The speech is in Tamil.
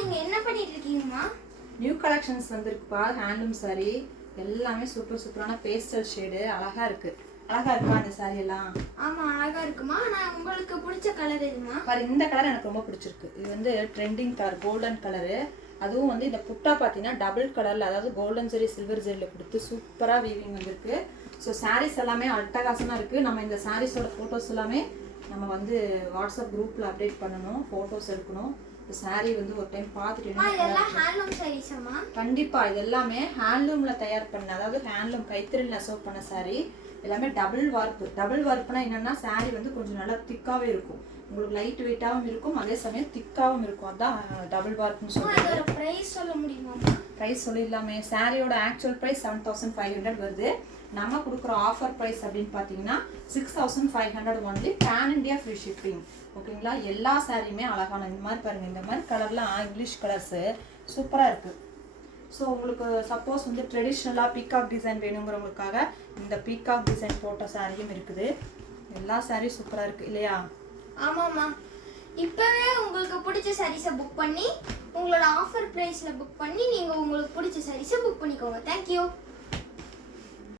நீங்க என்ன பண்ணிட்டு இருக்கீங்கம்மா? நியூ கலெக்ஷன்ஸ் வந்திருக்குப்பா. ஹேண்ட்லூம் சாரி எல்லாமே சூப்பரான பேஸ்டல் ஷேடு. அழகா இருக்கா அந்த சாரி எல்லாம்? ஆமா அழகா இருக்குமா. நான் உங்களுக்கு பிடிச்ச கலர் எதுமா? பாரு, இந்த கலர் எனக்கு ரொம்ப பிடிச்சிருக்கு. இது வந்து ட்ரெண்டிங் கலர், கோல்டன் கலரு. அதுவும் வந்து இந்த புட்டா பார்த்தீங்கன்னா டபுள் கலரில், அதாவது கோல்டன் ஜெரி சில்வர் ஜெரியில் கொடுத்து சூப்பராக வீவிங் வந்திருக்கு. ஸோ சாரீஸ் எல்லாமே அட்டகாசமாக இருக்குது. நம்ம இந்த சாரீஸோட ஃபோட்டோஸ் எல்லாமே நம்ம வந்து வாட்ஸ்அப் குரூப்பில் அப்டேட் பண்ணணும், ஃபோட்டோஸ் எடுக்கணும். இந்த சாரீ வந்து ஒரு டைம் பார்த்துட்டு கண்டிப்பாக இது எல்லாமே ஹேண்ட்லூமில் தயார் பண்ண, அதாவது ஹேண்ட்லூம் கைத்தறியில் நெசவு பண்ண சாரீ. எல்லாமே டபுள் வார்ப்புனா என்னென்னா சாரீ வந்து கொஞ்சம் நல்லா திக்காகவே இருக்கும். உங்களுக்கு லைட் வெயிட்டாகவும் இருக்கும், அதே சமயம் திக்காகவும் இருக்கும். அதான் டபுள் வார்ப்புன்னு சொல்லுவாங்க. ப்ரைஸ் சொல்ல முடியுமா? ப்ரைஸ் சொல்லிடலாமே. சாரியோட ஆக்சுவல் ப்ரைஸ் 7500 வருது. நம்ம கொடுக்குற ஆஃபர் ப்ரைஸ் அப்படின்னு பார்த்தீங்கன்னா 6500 only. Pan India free shipping. ஓகேங்களா? எல்லா சாரியுமே அழகான இந்த மாதிரி பாருங்கள், இந்த மாதிரி கலர்லாம் இங்கிலீஷ் கலர்ஸு சூப்பராக இருக்குது. ஸோ உங்களுக்கு சப்போஸ் வந்து ட்ரெடிஷ்னலாக பீகாக் டிசைன் வேணுங்கிறவங்களுக்காக இந்த பீகாக் டிசைன் போட்ட சாரியும் இருக்குது. எல்லா சாரியும் சூப்பராக இருக்குது இல்லையா? ஆமாம்மா. இப்போவே உங்களுக்கு பிடிச்ச சாரீஸை புக் பண்ணி உங்களோட ஆஃபர் ப்ரைஸில் புக் பண்ணி நீங்கள் உங்களுக்கு பிடிச்ச சாரீஸை புக் பண்ணிக்கோங்க. தேங்க்யூ.